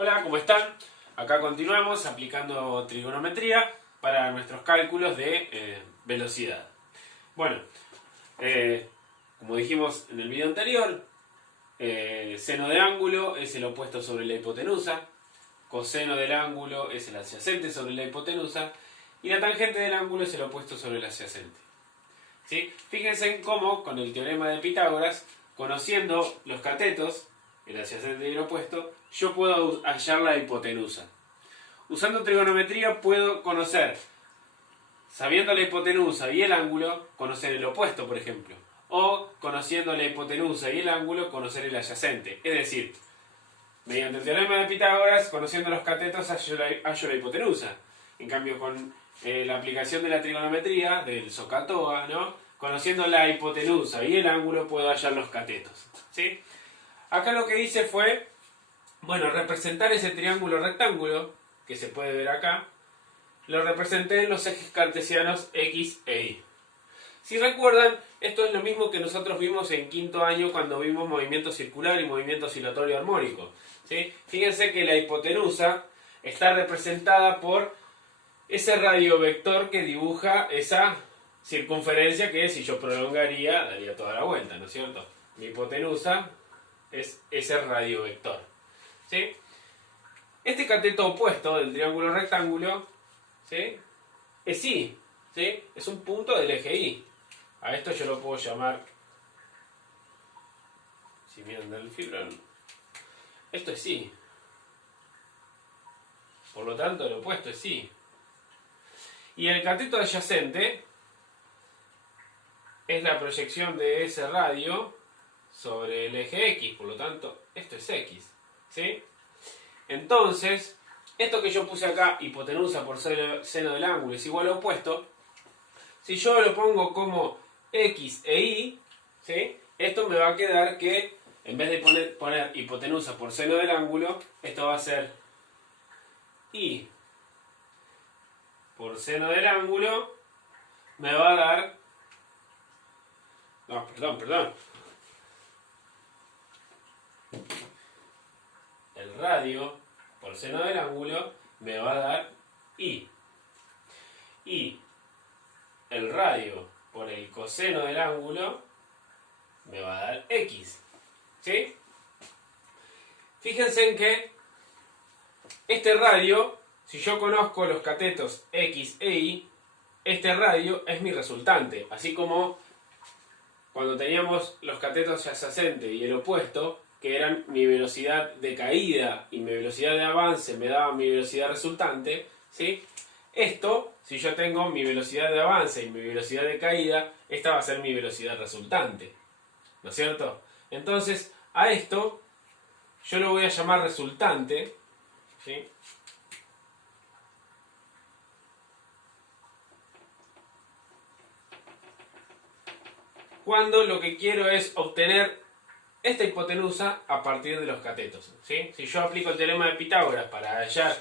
Hola, ¿cómo están? Acá continuamos aplicando trigonometría para nuestros cálculos de velocidad. Bueno, como dijimos en el video anterior, seno de ángulo es el opuesto sobre la hipotenusa, coseno del ángulo es el adyacente sobre la hipotenusa y la tangente del ángulo es el opuesto sobre el adyacente. ¿Sí? Fíjense en cómo, con el teorema de Pitágoras, conociendo los catetos, el adyacente y el opuesto, yo puedo hallar la hipotenusa. Usando trigonometría puedo conocer, sabiendo la hipotenusa y el ángulo, conocer el opuesto, por ejemplo. O, conociendo la hipotenusa y el ángulo, conocer el adyacente. Es decir, mediante el teorema de Pitágoras, conociendo los catetos, hallo la hipotenusa. En cambio, con la aplicación de la trigonometría, del SOHCAHTOA, ¿no? Conociendo la hipotenusa y el ángulo, puedo hallar los catetos. ¿Sí? Acá lo que hice fue, bueno, representar ese triángulo rectángulo, que se puede ver acá, lo representé en los ejes cartesianos X e Y. Si recuerdan, esto es lo mismo que nosotros vimos en quinto año cuando vimos movimiento circular y movimiento oscilatorio armónico. ¿Sí? Fíjense que la hipotenusa está representada por ese radiovector que dibuja esa circunferencia que, si yo prolongaría, daría toda la vuelta, ¿no es cierto? Mi hipotenusa es ese radiovector. ¿Sí? Este cateto opuesto del triángulo rectángulo, ¿sí?, es Y. ¿Sí? Es un punto del eje Y. A esto yo lo puedo llamar, si miran del fibrón, esto es Y. Por lo tanto, el opuesto es Y. Y el cateto adyacente es la proyección de ese radio sobre el eje X. Por lo tanto, esto es X. ¿Sí? Entonces, esto que yo puse acá, hipotenusa por seno del ángulo es igual a opuesto, si yo lo pongo como X e Y, ¿sí?, esto me va a quedar que, en vez de poner hipotenusa por seno del ángulo, esto va a ser Y por seno del ángulo, me va a dar... No, perdón. El radio por seno del ángulo me va a dar Y. Y el radio por el coseno del ángulo me va a dar X. ¿Sí? Fíjense en que este radio, si yo conozco los catetos X e Y, este radio es mi resultante. Así como cuando teníamos los catetos adyacente y el opuesto, que eran mi velocidad de caída y mi velocidad de avance me daba mi velocidad resultante, ¿sí? Esto, si yo tengo mi velocidad de avance y mi velocidad de caída, esta va a ser mi velocidad resultante. ¿No es cierto? Entonces, a esto yo lo voy a llamar resultante, ¿sí?, cuando lo que quiero es obtener esta hipotenusa a partir de los catetos. ¿Sí? Si yo aplico el teorema de Pitágoras para hallar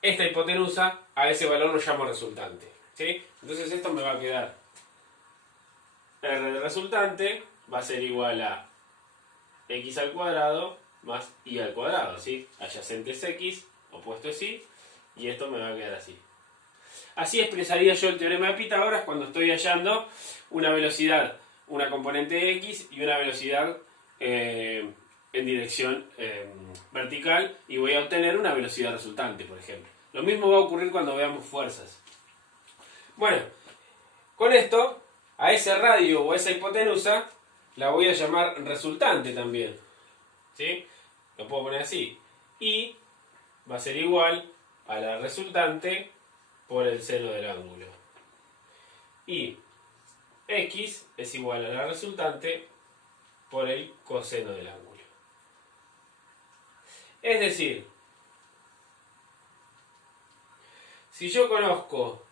esta hipotenusa, a ese valor lo llamo resultante. ¿Sí? Entonces esto me va a quedar R de resultante va a ser igual a X al cuadrado más Y al cuadrado. ¿Sí? Adyacente es X, opuesto es Y, y esto me va a quedar así. Así expresaría yo el teorema de Pitágoras cuando estoy hallando una velocidad, una componente X y una velocidad en dirección vertical, y voy a obtener una velocidad resultante, por ejemplo. Lo mismo va a ocurrir cuando veamos fuerzas. Bueno, con esto, a ese radio o a esa hipotenusa la voy a llamar resultante también. ¿Sí? Lo puedo poner así. Y va a ser igual a la resultante por el seno del ángulo. Y X es igual a la resultante por el coseno del ángulo. Es decir, si yo conozco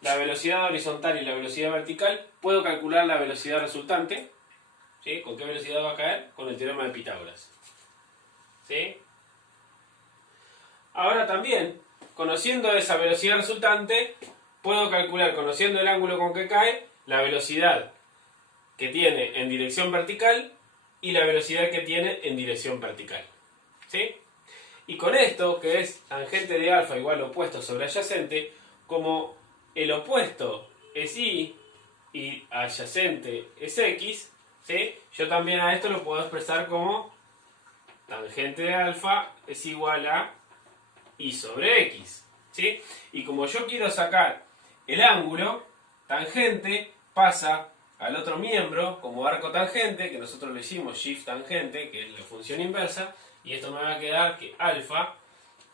la velocidad horizontal y la velocidad vertical, puedo calcular la velocidad resultante. ¿Sí? ¿Con qué velocidad va a caer? Con el teorema de Pitágoras. ¿Sí? Ahora también, conociendo esa velocidad resultante, puedo calcular, conociendo el ángulo con que cae, la velocidad que tiene en dirección vertical y la velocidad que tiene en dirección vertical. ¿Sí? Y con esto, que es tangente de alfa igual opuesto sobre adyacente, como el opuesto es y adyacente es x, ¿sí? Yo también a esto lo puedo expresar como tangente de alfa es igual a y sobre x, ¿sí? Y como yo quiero sacar el ángulo, tangente pasa al otro miembro como arco tangente, que nosotros le hicimos shift tangente, que es la función inversa, y esto me va a quedar que alfa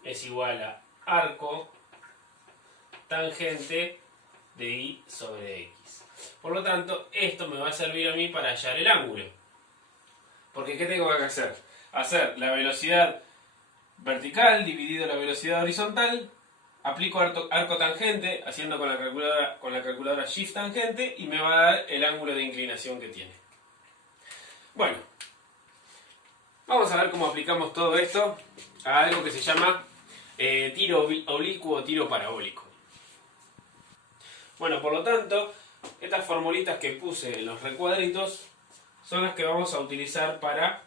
es igual a arco tangente de y sobre x. Por lo tanto, esto me va a servir a mí para hallar el ángulo. Porque ¿qué tengo que hacer? Hacer la velocidad vertical dividido la velocidad horizontal, aplico arco tangente haciendo con la calculadora shift tangente y me va a dar el ángulo de inclinación que tiene. Bueno, vamos a ver cómo aplicamos todo esto a algo que se llama tiro oblicuo o tiro parabólico. Bueno, por lo tanto, estas formulitas que puse en los recuadritos son las que vamos a utilizar para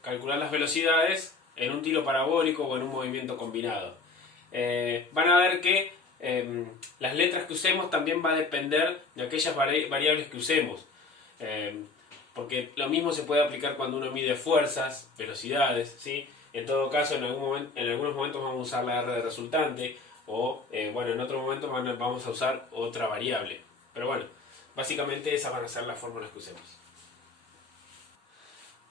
calcular las velocidades en un tiro parabólico o en un movimiento combinado. Van a ver que las letras que usemos también va a depender de aquellas variables que usemos. Porque lo mismo se puede aplicar cuando uno mide fuerzas, velocidades, ¿sí? En todo caso, en algunos momentos vamos a usar la R de resultante o, bueno, en otro momento vamos a usar otra variable. Pero bueno, básicamente esas van a ser las fórmulas que usemos.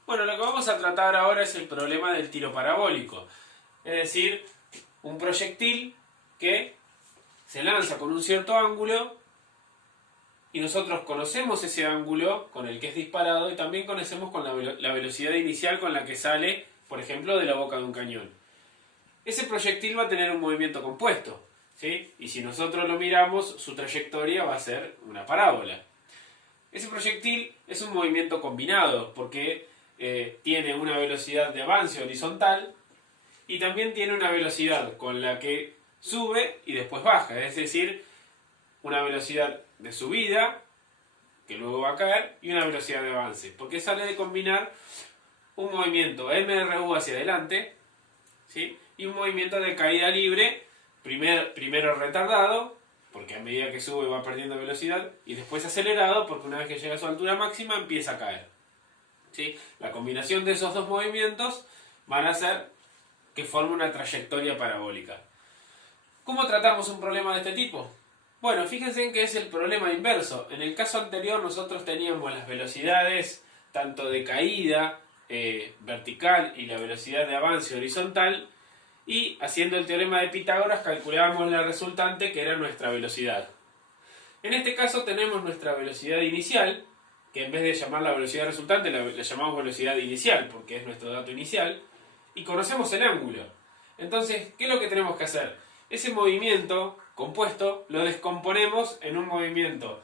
Bueno, lo que vamos a tratar ahora es el problema del tiro parabólico. Es decir, un proyectil que se lanza con un cierto ángulo y nosotros conocemos ese ángulo con el que es disparado y también conocemos con la velocidad inicial con la que sale, por ejemplo, de la boca de un cañón. Ese proyectil va a tener un movimiento compuesto, ¿sí? Y si nosotros lo miramos, su trayectoria va a ser una parábola. Ese proyectil es un movimiento combinado porque tiene una velocidad de avance horizontal y también tiene una velocidad con la que sube y después baja, es decir, una velocidad de subida que luego va a caer y una velocidad de avance, porque sale de combinar un movimiento MRU hacia adelante, ¿sí? Y un movimiento de caída libre, primero retardado, porque a medida que sube va perdiendo velocidad, y después acelerado, porque una vez que llega a su altura máxima empieza a caer, ¿sí? La combinación de esos dos movimientos van a hacer que forme una trayectoria parabólica. ¿Cómo tratamos un problema de este tipo? Bueno, fíjense en que es el problema inverso. En el caso anterior nosotros teníamos las velocidades tanto de caída vertical y la velocidad de avance horizontal, y haciendo el teorema de Pitágoras calculábamos la resultante, que era nuestra velocidad. En este caso tenemos nuestra velocidad inicial, que en vez de llamarla la velocidad resultante la llamamos velocidad inicial porque es nuestro dato inicial, y conocemos el ángulo. Entonces, ¿qué es lo que tenemos que hacer? Ese movimiento compuesto lo descomponemos en un movimiento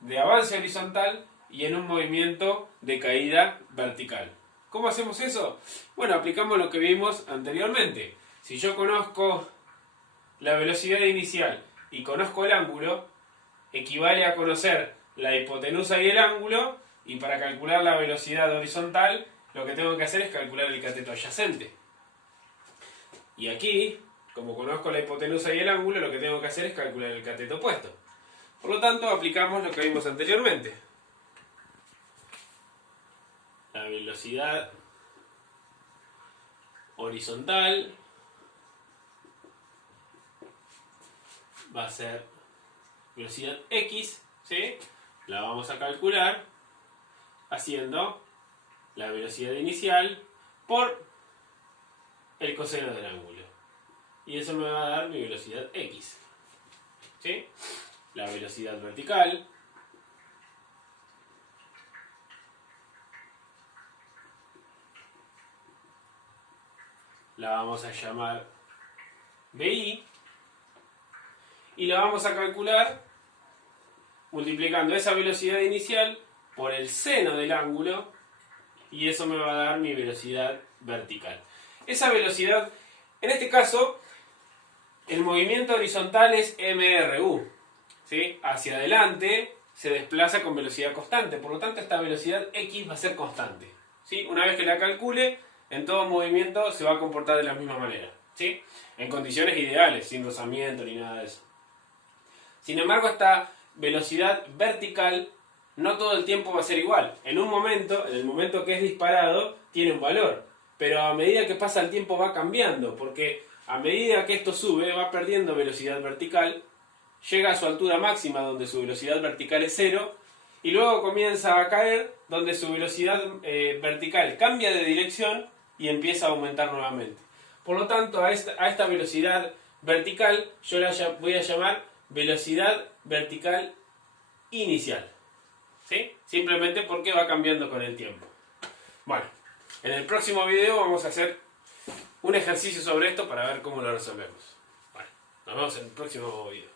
de avance horizontal y en un movimiento de caída vertical. ¿Cómo hacemos eso? Bueno, aplicamos lo que vimos anteriormente. Si yo conozco la velocidad inicial y conozco el ángulo, equivale a conocer la hipotenusa y el ángulo, y para calcular la velocidad horizontal lo que tengo que hacer es calcular el cateto adyacente. Y aquí, como conozco la hipotenusa y el ángulo, lo que tengo que hacer es calcular el cateto opuesto. Por lo tanto, aplicamos lo que vimos anteriormente. La velocidad horizontal va a ser velocidad x, ¿sí? La vamos a calcular haciendo la velocidad inicial por el coseno del ángulo. Y eso me va a dar mi velocidad x, ¿sí? La velocidad vertical la vamos a llamar BI y la vamos a calcular multiplicando esa velocidad inicial por el seno del ángulo, y eso me va a dar mi velocidad vertical. Esa velocidad, en este caso, el movimiento horizontal es MRU, ¿sí? Hacia adelante se desplaza con velocidad constante, por lo tanto esta velocidad X va a ser constante, ¿sí? Una vez que la calcule, en todo movimiento se va a comportar de la misma manera, ¿sí? En condiciones ideales, sin rozamiento ni nada de eso. Sin embargo, esta velocidad vertical no todo el tiempo va a ser igual. En un momento, en el momento que es disparado, tiene un valor, pero a medida que pasa el tiempo va cambiando, porque a medida que esto sube va perdiendo velocidad vertical, llega a su altura máxima donde su velocidad vertical es 0, y luego comienza a caer donde su velocidad vertical cambia de dirección y empieza a aumentar nuevamente. Por lo tanto, a esta velocidad vertical yo la voy a llamar velocidad vertical inicial. ¿Sí? Simplemente porque va cambiando con el tiempo. Bueno, en el próximo video vamos a hacer un ejercicio sobre esto para ver cómo lo resolvemos. Bueno, nos vemos en el próximo video.